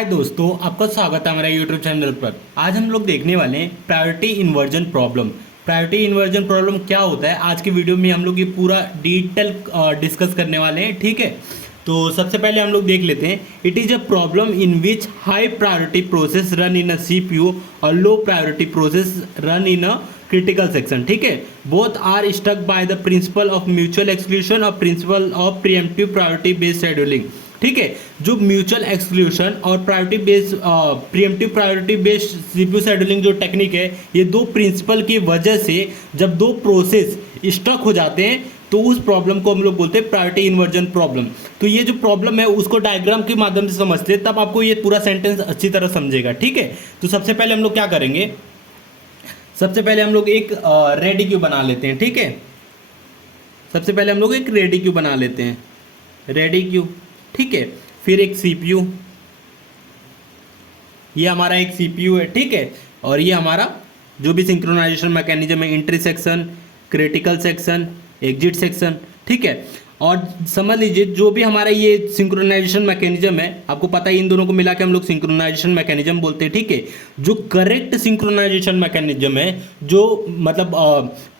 हाय दोस्तों, आपका स्वागत है हमारे यूट्यूब चैनल पर। आज हम लोग देखने वाले हैं priority inversion problem. Priority inversion problem क्या होता है, आज की वीडियो में हम लोग ये पूरा डिटेल डिस्कस करने वाले हैं। ठीक है, तो सबसे पहले हम लोग देख लेते हैं। It is a problem in which high priority process run in a CPU और low priority process run in a critical section. ठीक है, both are stuck by the principle of mutual exclusion और principle of preemptive priority based scheduling. ठीक है, जो mutual exclusion और priority based preemptive priority based CPU scheduling जो technique है, ये दो प्रिंसिपल की वजह से जब दो प्रोसेस स्टक हो जाते हैं तो उस प्रॉब्लम को हम लोग बोलते हैं प्रायोरिटी इन्वर्जन प्रॉब्लम। तो ये जो प्रॉब्लम है उसको डायग्राम के माध्यम से समझते हैं, तब आपको ये पूरा सेंटेंस अच्छी तरह समझेगा। ठीक है, तो सबसे पहले हम लोग क्या करेंगे, सबसे पहले हम लोग एक रेडी क्यू बना लेते हैं। ठीक है, सबसे पहले हम लोग एक रेडी क्यू बना लेते हैं, रेडी क्यू। ठीक है, फिर एक सीपीयू, ये हमारा एक सीपीयू है। ठीक है, और ये हमारा जो भी सिंक्रोनाइजेशन मैकेनिज्म है, entry section, critical section, exit section. ठीक है, और समझ लीजिए जो भी हमारा ये सिंक्रोनाइजेशन मैकेनिज्म है, आपको पता है इन दोनों को मिला के हम लोग सिंक्रोनाइजेशन मैकेनिज्म बोलते हैं। ठीक है, जो करेक्ट सिंक्रोनाइजेशन मैकेनिज्म है, जो मतलब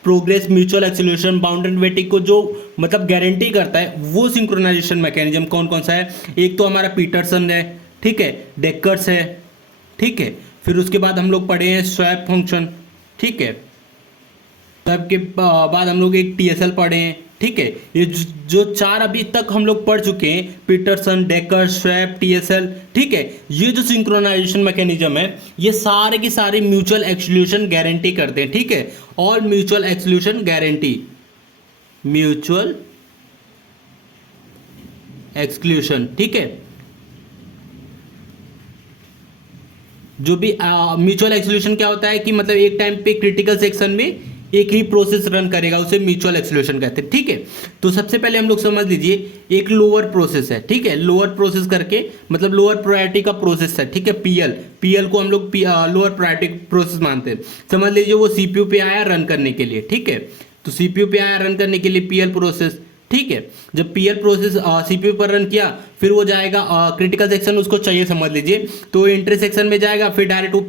progress, mutual acceleration, bounded waiting को जो मतलब गारंटी करता है, वो सिंक्रोनाइजेशन मैकेनिज्म कौन कौन सा है। एक तो हमारा पीटरसन है, ठीक है, डेकर्स है। ठीक है, फिर उसके बाद हम लोग पढ़े हैं स्वैप फंक्शन। ठीक है, स्वैप के बाद हम लोग एक टीएसएल पढ़े हैं। ठीक है, ये जो चार अभी तक हम लोग पढ़ चुके हैं, पीटरसन, डेकर, स्वैप, टीएसएल। ठीक है, ये जो सिंक्रोनाइजेशन मैकेनिज्म है, ये सारे के सारे म्यूचुअल एक्सक्लूशन गारंटी करते हैं। ठीक है, all mutual exclusion guarantee, mutual exclusion. ठीक है, जो भी म्यूचुअल एक्सक्लूशन क्या होता है कि मतलब एक टाइम पे क्रिटिकल सेक्शन में एक ही प्रोसेस रन करेगा, उसे म्यूचुअल एक्सक्लूशन कहते हैं। ठीक है, तो सबसे पहले हम लोग समझ लीजिए एक लोअर प्रोसेस है। ठीक है, लोअर प्रोसेस करके मतलब लोअर प्रायोरिटी का प्रोसेस है। ठीक है, पीएल को हम लोग लोअर प्रायोरिटी प्रोसेस मानते हैं। समझ लीजिए वो सीपीयू पे आया रन करने के लिए। ठीक है, तो सीपीयू पे आया रन करने के लिए पीएल प्रोसेस। ठीक है, जब पीएल प्रोसेस सीपीयू पर रन किया, फिर वो जाएगा क्रिटिकल सेक्शन, उसको चाहिए समझ लीजिए, तो एंट्री सेक्शन में जाएगा, फिर डायरेक्ट वो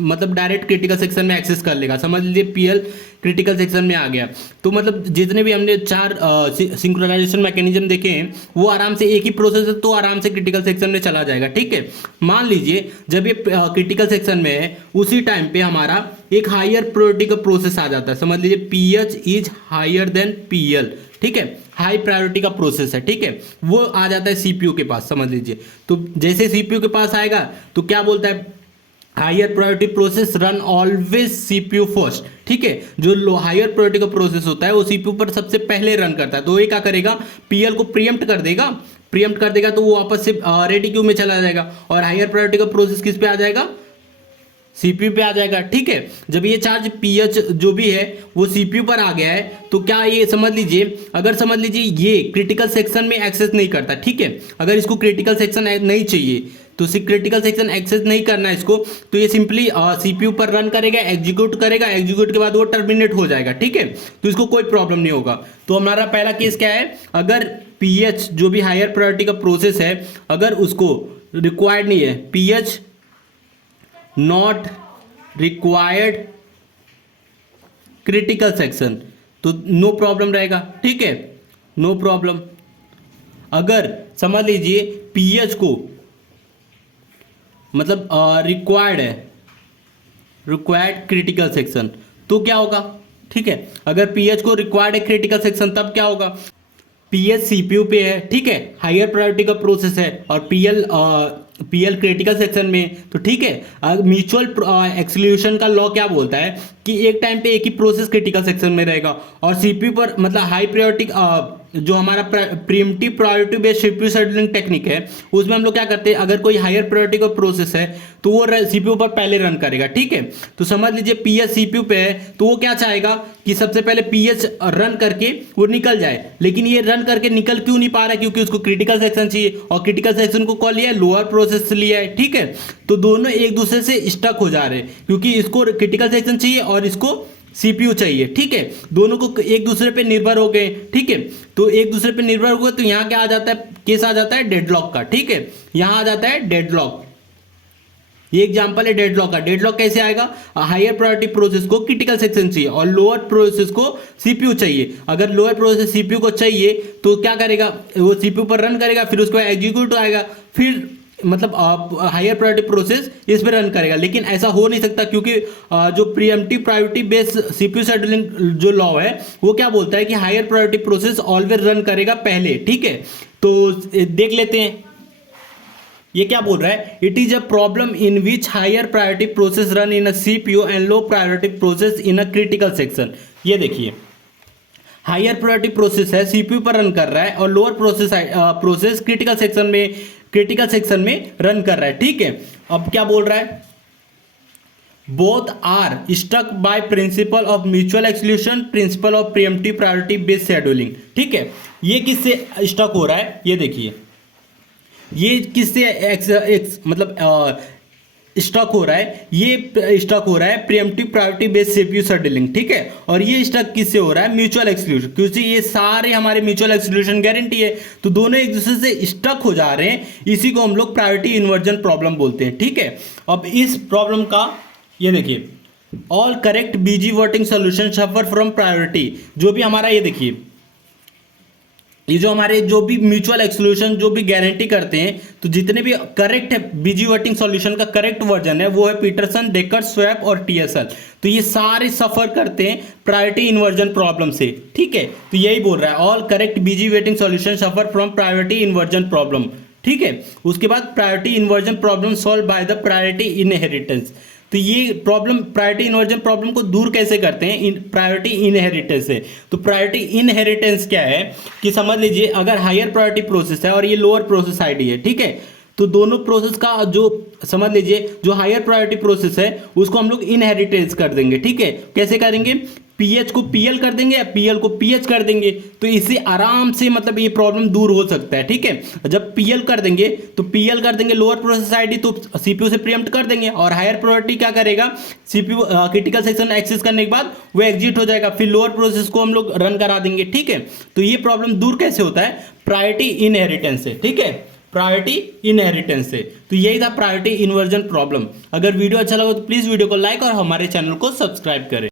मतलब डायरेक्ट क्रिटिकल सेक्शन में एक्सेस कर लेगा। समझ लीजिए पीएल क्रिटिकल सेक्शन में आ गया, तो मतलब जितने भी हमने चार सिंक्रोनाइजेशन मैकेनिज्म देखे हैं, वो आराम से एक ही प्रोसेस है तो आराम से क्रिटिकल सेक्शन में चला जाएगा। ठीक है, मान लीजिए जब ये क्रिटिकल सेक्शन में है, उसी टाइम पे हमारा एक हायर प्रायोरिटी का प्रोसेस आ जाता है। समझ लीजिए PH is higher than PL. ठीक है, हाई प्रायोरिटी का प्रोसेस है। ठीक है, वो आ जाता है सीपीयू के पास। समझ लीजिए, तो जैसे सीपीयू के पास आएगा तो क्या बोलता है, higher priority process run always CPU first. ठीक है, जो लो हायर प्रायोरिटी का प्रोसेस होता है वो सीपीयू पर सबसे पहले रन करता है, तो ये क्या करेगा, पीएल को प्रीएम्प्ट कर देगा। प्रीएम्प्ट कर देगा तो वो वापस से रेडी क्यू में चला जाएगा, और हायर प्रायोरिटी का प्रोसेस किस पे आ जाएगा, सीपीयू पे आ जाएगा। ठीक है, जब ये चार्ज पीएच जो भी है वो सीपीयू पर आ गया है, तो क्या ये समझ लीजिए, अगर समझ लीजिए ये क्रिटिकल सेक्शन में एक्सेस नहीं करता। ठीक है, अगर इसको क्रिटिकल सेक्शन नहीं चाहिए, तो क्रिटिकल सेक्शन एक्सेस नहीं करना है इसको, तो ये सिंपली सीपीयू पर रन करेगा, एग्जीक्यूट करेगा, एग्जीक्यूट के बाद वो टर्मिनेट हो जाएगा। ठीक है, तो इसको कोई प्रॉब्लम नहीं होगा। तो हमारा पहला केस क्या है, अगर पीएच जो भी हायर प्रायोरिटी का प्रोसेस है, अगर उसको रिक्वायर्ड नहीं है, pH not required critical section, तो नो प्रॉब्लम रहेगा। ठीक है, नो प्रॉब्लम। अगर समझ लीजिए पीएच को मतलब रिक्वायर्ड है, रिक्वायर्ड क्रिटिकल सेक्शन, तो क्या होगा। ठीक है, अगर पीएच को रिक्वायर्ड है क्रिटिकल सेक्शन, तब क्या होगा, पीएच सीपीयू पे है। ठीक है, हायर प्रायोरिटी का प्रोसेस है, और पीएल क्रिटिकल सेक्शन में, तो ठीक है, म्यूचुअल एक्सक्लूशन का लॉ क्या बोलता है कि एक टाइम पे एक ही प्रोसेस क्रिटिकल सेक्शन में रहेगा, और सीपीयू पर मतलब हाई प्रायोरिटी जो हमारा pre-emptive priority based CPU scheduling technique है, उसमें हम लोग क्या करते हैं, अगर कोई हायर प्रायोरिटी का प्रोसेस है तो वो सीपीयू पर पहले रन करेगा। ठीक है, तो समझ लीजिए पीएच सीपीयू पे है, तो वो क्या चाहेगा कि सबसे पहले पीएच रन करके वो निकल जाए, लेकिन ये रन करके निकल क्यों नहीं पा रहा है, क्योंकि उसको क्रिटिकल सेक्शन चाहिए, और क्रिटिकल सेक्शन को कॉल लिया है, लोअर प्रोसेस लिया है। ठीक है, तो दोनों एक दूसरे से स्टक हो जा रहे हैं, क्योंकि इसको क्रिटिकल सेक्शन चाहिए और इसको सीपीयू चाहिए। ठीक है, दोनों को एक दूसरे पे निर्भर हो गए। ठीक है, तो एक दूसरे पे निर्भर हो गए, तो यहाँ क्या आ जाता है, केस आ जाता है डेडलॉक का। ठीक है, यहाँ आ जाता है डेडलॉक। ये एग्जांपल है डेडलॉक का। डेडलॉक कैसे आएगा? हायर प्रायोरिटी प्रोसेस को क्रिटिकल सेक्शन चाहिए और लोअर प्रोसेस को सीपीयू चाहिए। अगर लोअर प्रोसेस सीपीयू को चाहिए तो क्या करेगा, वो सीपीयू पर रन करेगा, फिर उसको एग्जीक्यूट आएगा, फिर मतलब हायर प्रायोरिटी प्रोसेस इस पर रन करेगा। लेकिन ऐसा हो नहीं सकता क्योंकि जो preemptive priority based CPU scheduling जो लॉ है वो क्या बोलता है कि higher priority process always run करेगा पहले। ठीक है, तो देख लेते हैं ये क्या बोल रहा है। It is a problem in which higher priority process run in a CPU and low priority process in a critical section. ये देखिए हायर प्रायोरिटी प्रोसेस है, सीपीयू पर रन कर रहा है, और लोअर प्रोसेस क्रिटिकल सेक्शन में रन कर रहा है। ठीक है, अब क्या बोल रहा है, both are stuck by principle of mutual exclusion, principle of preemptive priority based scheduling. ठीक है, ये किससे स्टक हो रहा है, ये देखिए ये किससे मतलब स्टक हो रहा है, ये स्टक हो रहा है pre-emptive priority based CPU scheduling. ठीक है, और ये स्टक किससे हो रहा है, म्यूचुअल एक्सक्लूजन, क्योंकि ये सारे हमारे म्यूचुअल एक्सक्लूजन गारंटी है, तो दोनों एक दूसरे से स्टक हो जा रहे हैं। इसी को हम लोग प्रायोरिटी इन्वर्जन प्रॉब्लम बोलते हैं। ठीक है, अब इस प्रॉब्लम का ये देखिए, all correct busy waiting solution suffer from priority. जो भी हमारा ये देखिए, ये जो हमारे जो भी म्यूचुअल एक्सक्लूजन जो भी गारंटी करते हैं, तो जितने भी करेक्ट है बीजी वर्टिंग सॉल्यूशन का करेक्ट वर्जन है वो है पीटरसन, डेकर, स्वैप और टीएसएल। तो ये सारे सफर करते हैं प्रायोरिटी इन्वर्जन प्रॉब्लम से। ठीक है, तो यही बोल रहा है all correct busy waiting solution suffer from priority inversion problem. ठीक है, उसके बाद priority inversion problem solve by the priority inheritance. तो ये प्रॉब्लम प्रायोरिटी इन्वर्जन प्रॉब्लम को दूर कैसे करते हैं, प्रायोरिटी इनहेरिटेंस से। तो प्रायोरिटी इनहेरिटेंस क्या है कि समझ लीजिए अगर हायर प्रायोरिटी प्रोसेस है और ये लोअर प्रोसेस आईडी है। ठीक है, तो दोनों प्रोसेस का जो समझ लीजिए जो हायर प्रायोरिटी प्रोसेस है उसको हम लोग इनहेरिटेंस कर देंगे। ठीक है, कैसे करेंगे, पीएच को पीएल कर देंगे या पीएल को पीएच कर देंगे, तो इससे आराम से मतलब ये प्रॉब्लम दूर हो सकता है। ठीक है, जब पीएल कर देंगे तो पीएल कर देंगे लोअर प्रोसेस आईडी, तो सीपीयू से प्रीएम्प्ट कर देंगे, और हायर प्रायोरिटी क्या करेगा, सीपीयू क्रिटिकल सेक्शन एक्सेस करने के बाद वो एग्जिट हो जाएगा, फिर लोअर प्रोसेस को हम लोग रन करा देंगे। ठीक है, तो ये प्रॉब्लम दूर कैसे होता है, प्रायोरिटी इनहेरिटेंस से। ठीक है, प्रायोरिटी इनहेरिटेंस से। तो यही था प्रायोरिटी इन्वर्जन प्रॉब्लम। अगर वीडियो अच्छा लगा तो प्लीज वीडियो को लाइक और हमारे चैनल को सब्सक्राइब करें।